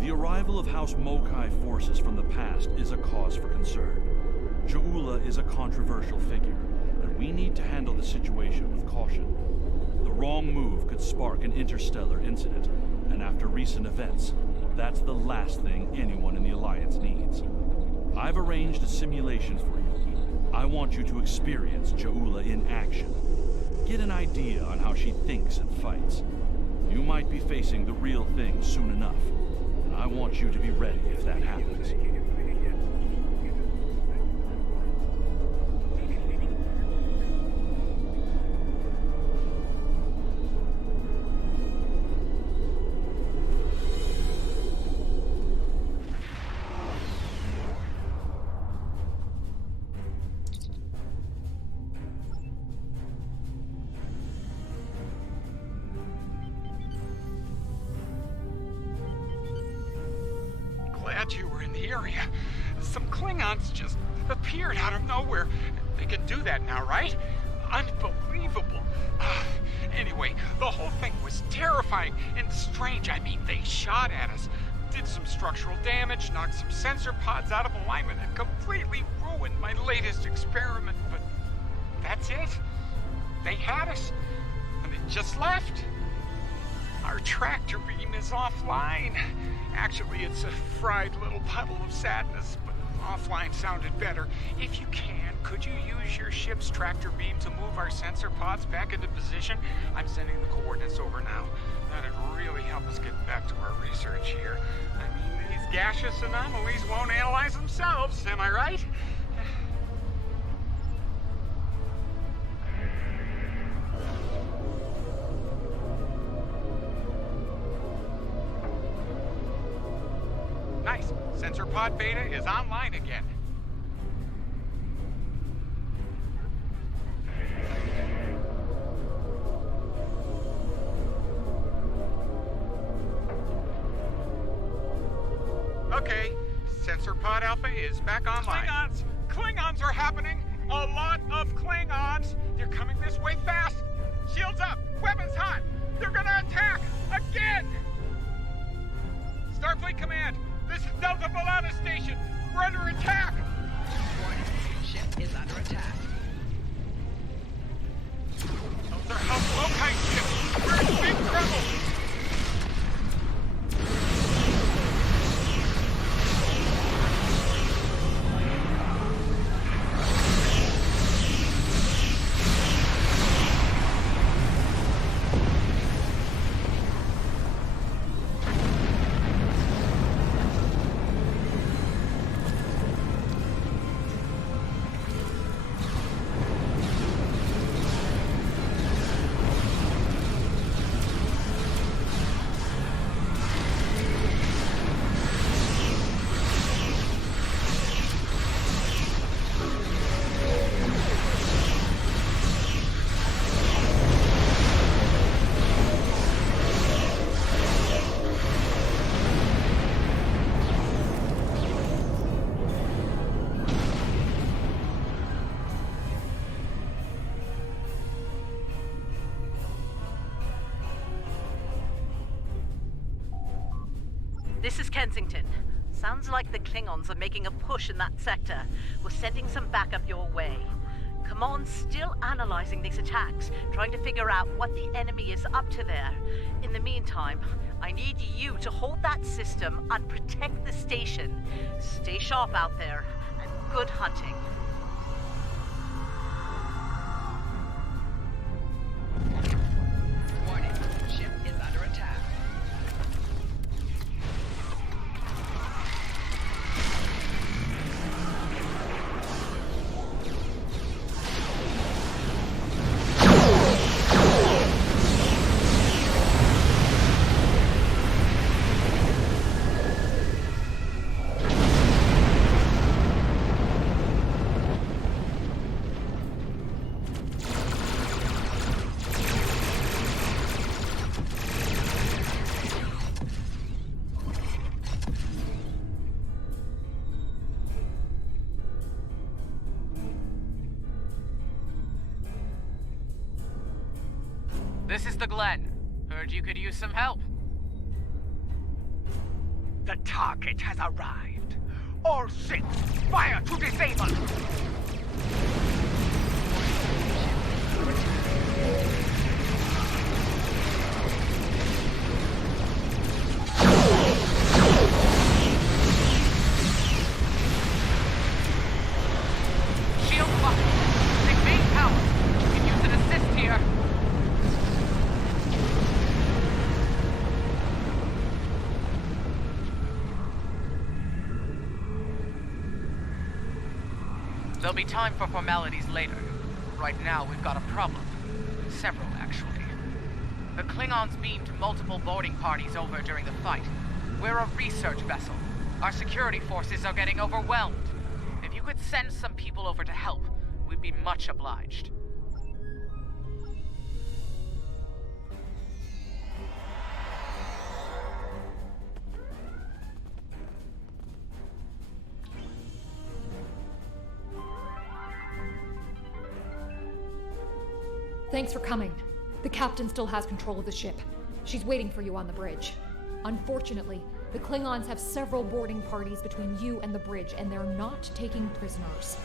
The arrival of House Mokai forces from the past is a cause for concern. Ja'ula is a controversial figure, and we need to handle the situation with caution. The wrong move could spark an interstellar incident, and after recent events, that's the last thing anyone in the Alliance needs. I've arranged a simulation for you. I want you to experience Ja'ula in action. Get an idea on how she thinks and fights. You might be facing the real thing soon enough. I want you to be ready if that happens. You were in the area. Some Klingons just appeared out of nowhere. They can do that now, right? Unbelievable. Anyway, the whole thing was terrifying and strange. I mean, they shot at us, did some structural damage, knocked some sensor pods out of alignment, and completely ruined my latest experiment. But that's it. They had us, and it just left. Our tractor beam is offline. Actually, it's a fried little puddle of sadness, but offline sounded better. If you can, could you use your ship's tractor beam to move our sensor pods back into position? I'm sending the coordinates over now. That'd really help us get back to our research here. I mean, these gaseous anomalies won't analyze themselves, am I right? Nice. Sensor pod beta is online again. Okay, sensor pod alpha is back online. Klingons are happening! A lot of Klingons! They're coming this way fast! Shields up! Weapons hot! They're gonna attack! Again! Starfleet Command! This is Delta Balata Station! We're under attack! Warning, ship is under attack. Those are House Mokai ships! We're in big trouble! This is Kensington. Sounds like the Klingons are making a push in that sector. We're sending some backup your way. Command's still analyzing these attacks, trying to figure out what the enemy is up to there. In the meantime, I need you to hold that system and protect the station. Stay sharp out there, and good hunting. Warning, ship is under attack. This is the Glen. Heard you could use some help. The target has arrived. All ships, fire to disable! Shield block. Take main power. You can use an assist here. There'll be time for formalities later. Right now, we've got a problem. Several, actually. The Klingons beamed multiple boarding parties over during the fight. We're a research vessel. Our security forces are getting overwhelmed. If you could send some people over to help, we'd be much obliged. Thanks for coming. The captain still has control of the ship. She's waiting for you on the bridge. Unfortunately, the Klingons have several boarding parties between you and the bridge, and they're not taking prisoners.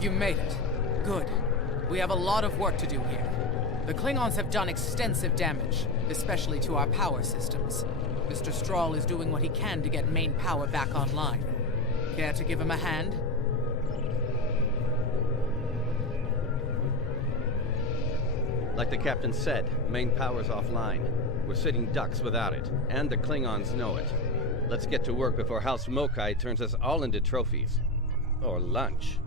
You made it. Good. We have a lot of work to do here. The Klingons have done extensive damage, especially to our power systems. Mr. Strahl is doing what he can to get main power back online. Care to give him a hand? Like the captain said, main power's offline. We're sitting ducks without it, and the Klingons know it. Let's get to work before House Mokai turns us all into trophies. Or lunch.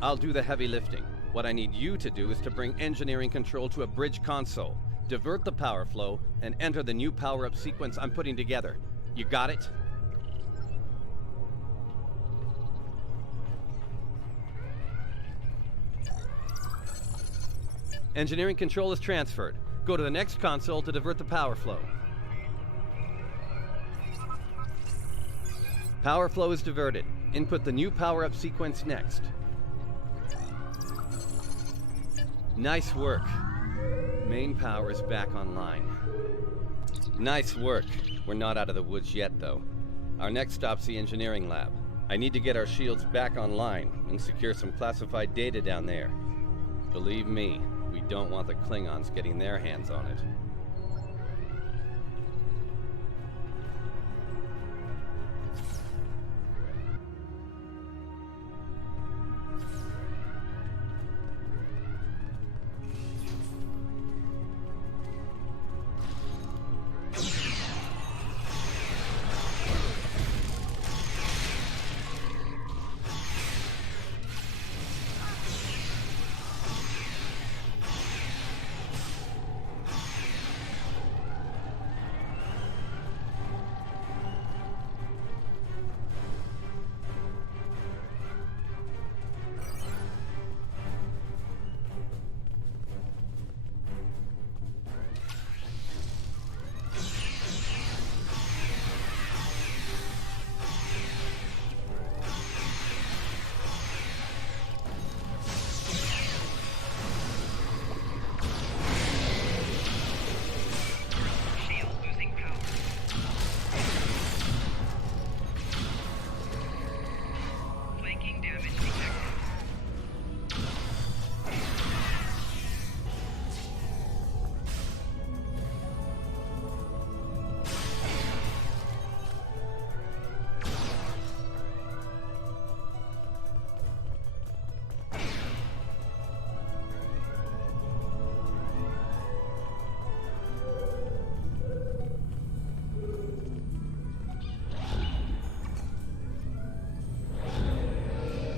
I'll do the heavy lifting. What I need you to do is to bring engineering control to a bridge console, divert the power flow, and enter the new power-up sequence I'm putting together. You got it? Engineering control is transferred. Go to the next console to divert the power flow. Power flow is diverted. Input the new power-up sequence next. Nice work. Main power is back online. Nice work. We're not out of the woods yet, though. Our next stop's the engineering lab. I need to get our shields back online and secure some classified data down there. Believe me, we don't want the Klingons getting their hands on it.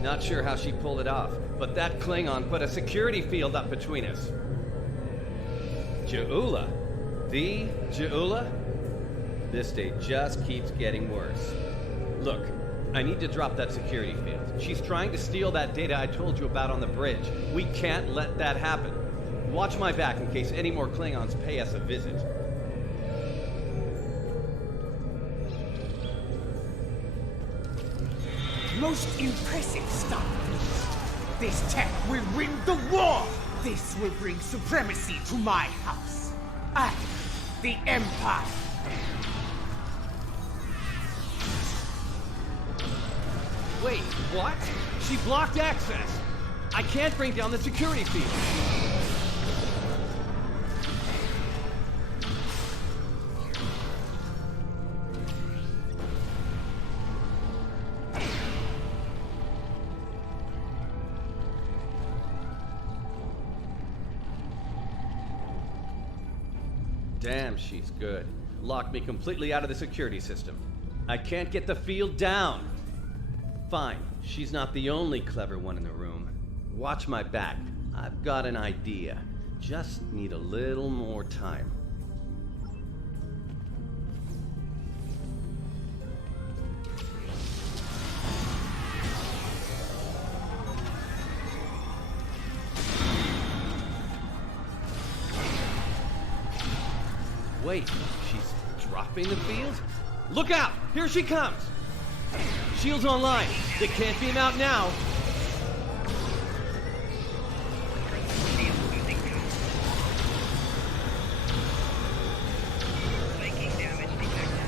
Not sure how she pulled it off, but that Klingon put a security field up between us. U.S.? The U.S.? This day just keeps getting worse. Look, I need to drop that security field. She's trying to steal that data I told you about on the bridge. We can't let that happen. Watch my back in case any more Klingons pay us a visit. Most impressive stuff. This tech will win the war. This will bring supremacy to my house. I, the Empire. Wait, what? She blocked access. I can't bring down the security field. Damn, she's good. Locked me completely out of the security system. I can't get the field down. Fine, she's not the only clever one in the room. Watch my back. I've got an idea. Just need a little more time. Wait, she's dropping the field? Look out! Here she comes! Shields online. They can't beam out now. Making damage detected.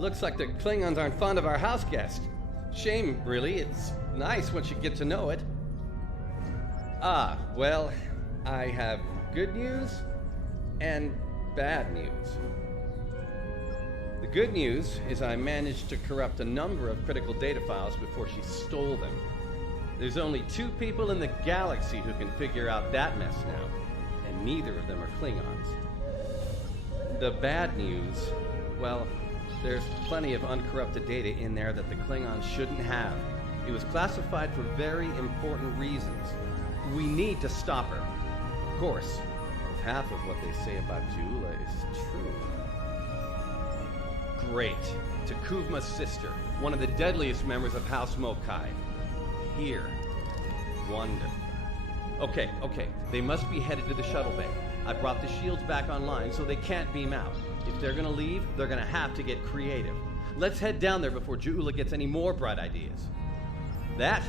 Looks like the Klingons aren't fond of our house guest. Shame, really. It's nice once you get to know it. Ah, well, I have good news and bad news. The good news is I managed to corrupt a number of critical data files before she stole them. There's only 2 people in the galaxy who can figure out that mess now, and neither of them are Klingons. The bad news, well, there's plenty of uncorrupted data in there that the Klingons shouldn't have. It was classified for very important reasons. We need to stop her. Of course, if half of what they say about U.S. is true. Great. Takuvma's sister, one of the deadliest members of House Mokai. Here. Wonder. Okay. They must be headed to the shuttle bay. I brought the shields back online so they can't beam out. If they're gonna leave, they're gonna have to get creative. Let's head down there before U.S. gets any more bright ideas. That,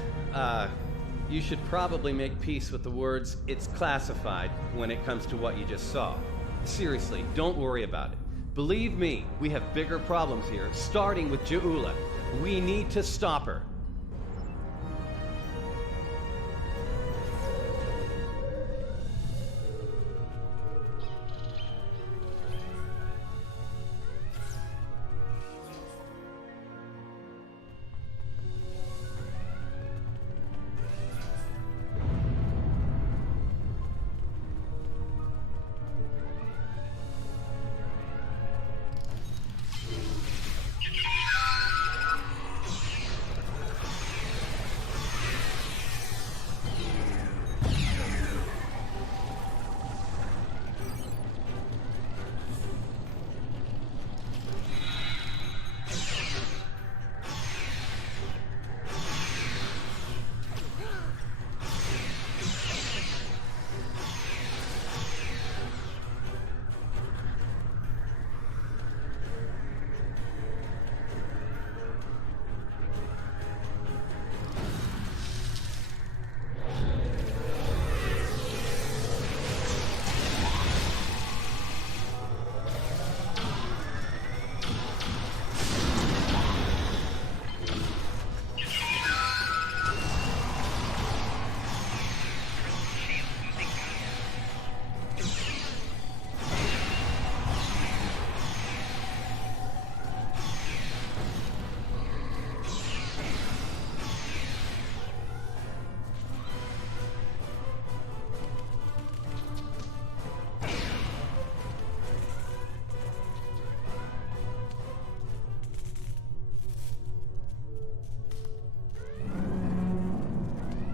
you should probably make peace with the words, "it's classified," when it comes to what you just saw. Seriously, don't worry about it. Believe me, we have bigger problems here, starting with U.S. We need to stop her.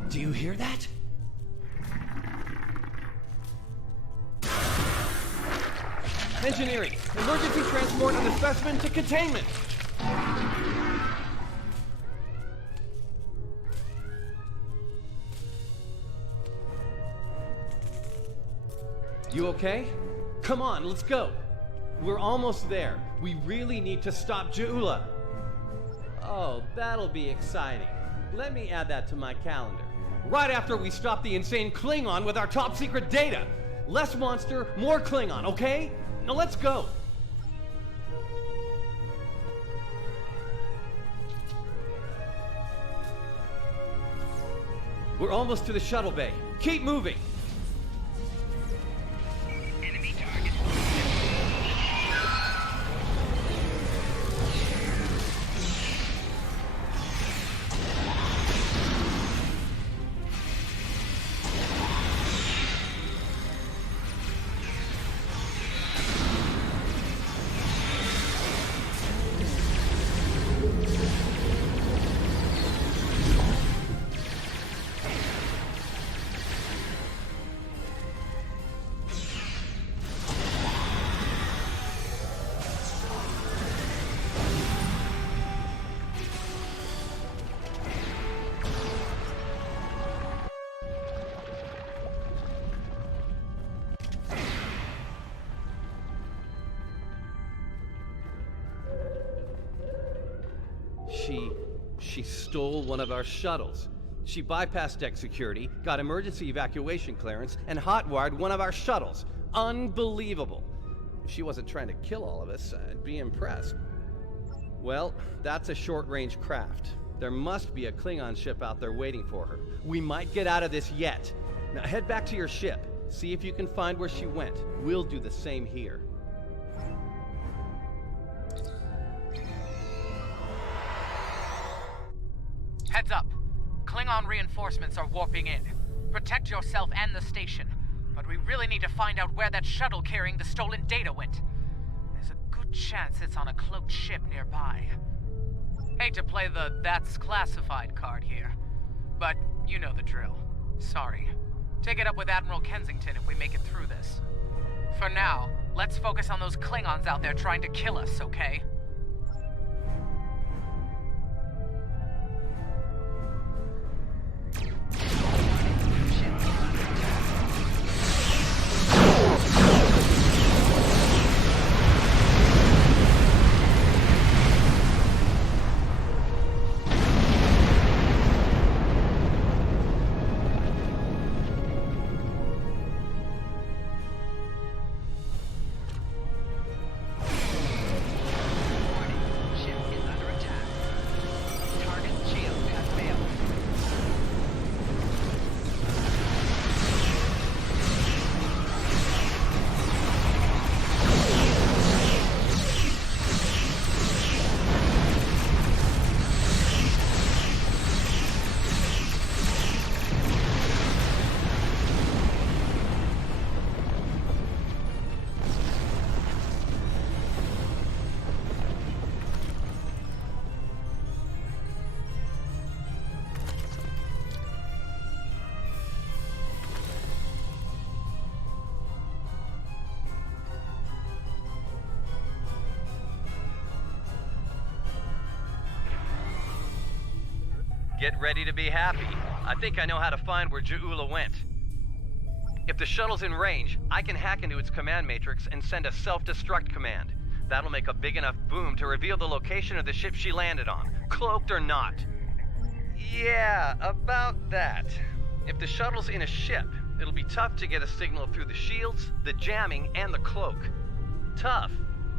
Do you hear that? Engineering! Emergency transport of the specimen to containment! You okay? Come on, let's go! We're almost there. We really need to stop Ju'ula. Oh, that'll be exciting. Let me add that to my calendar. Right after we stop the insane Klingon with our top secret data! Less monster, more Klingon, okay? Now let's go! We're almost to the shuttle bay. Keep moving! Enemy target. She stole one of our shuttles. She bypassed deck security, got emergency evacuation clearance, and hotwired one of our shuttles. Unbelievable. If she wasn't trying to kill all of us, I'd be impressed. Well, that's a short-range craft. There must be a Klingon ship out there waiting for her. We might get out of this yet. Now head back to your ship. See if you can find where she went. We'll do the same here. Heads up. Klingon reinforcements are warping in. Protect yourself and the station. But we really need to find out where that shuttle carrying the stolen data went. There's a good chance it's on a cloaked ship nearby. Hate to play the "that's classified" card here, but you know the drill. Sorry. Take it up with Admiral Kensington if we make it through this. For now, let's focus on those Klingons out there trying to kill us, okay? Get ready to be happy. I think I know how to find where Ju'ula went. If the shuttle's in range, I can hack into its command matrix and send a self-destruct command. That'll make a big enough boom to reveal the location of the ship she landed on, cloaked or not. Yeah, about that. If the shuttle's in a ship, it'll be tough to get a signal through the shields, the jamming, and the cloak. Tough,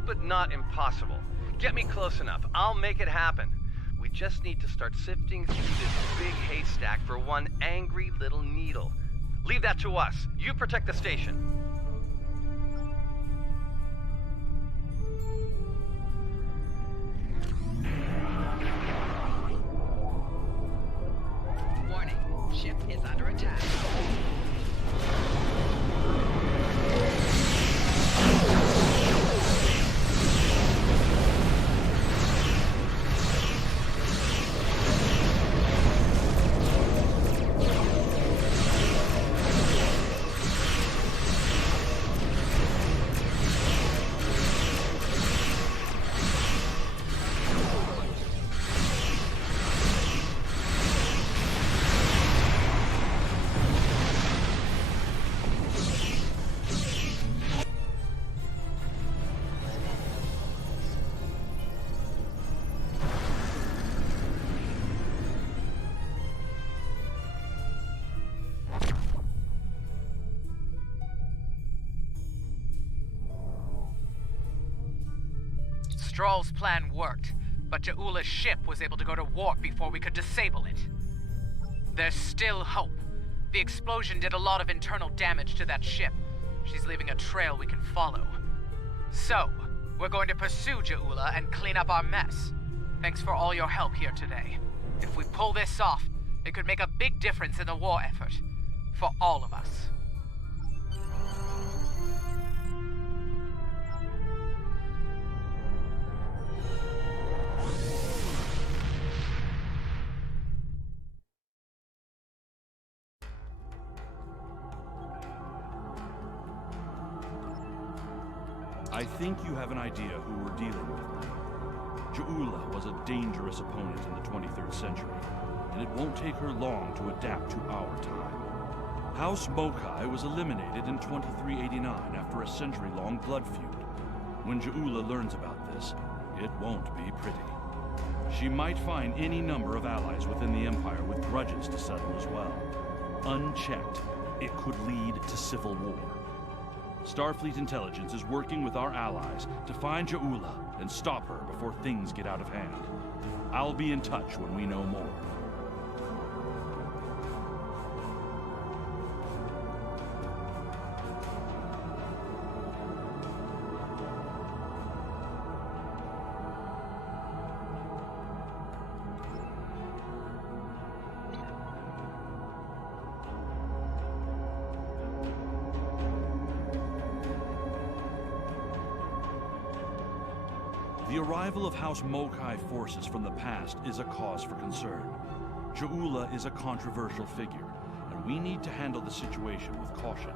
but not impossible. Get me close enough, I'll make it happen. We just need to start sifting through this big haystack for one angry little needle. Leave that to us. You protect the station. Warning, ship is under attack. Stroll's plan worked, but Ja'ula's ship was able to go to warp before we could disable it. There's still hope. The explosion did a lot of internal damage to that ship. She's leaving a trail we can follow. So, we're going to pursue Ja'ula and clean up our mess. Thanks for all your help here today. If we pull this off, it could make a big difference in the war effort. For all of us. I think you have an idea who we're dealing with. Ja'ula was a dangerous opponent in the 23rd century, and it won't take her long to adapt to our time. House Mokai was eliminated in 2389 after a century-long blood feud. When Ja'ula learns about this, it won't be pretty. She might find any number of allies within the Empire with grudges to settle as well. Unchecked, it could lead to civil war. Starfleet intelligence is working with our allies to find Ja'ula and stop her before things get out of hand. I'll be in touch when we know more. The arrival of House Mokai forces from the past is a cause for concern. Ja'ula is a controversial figure, and we need to handle the situation with caution.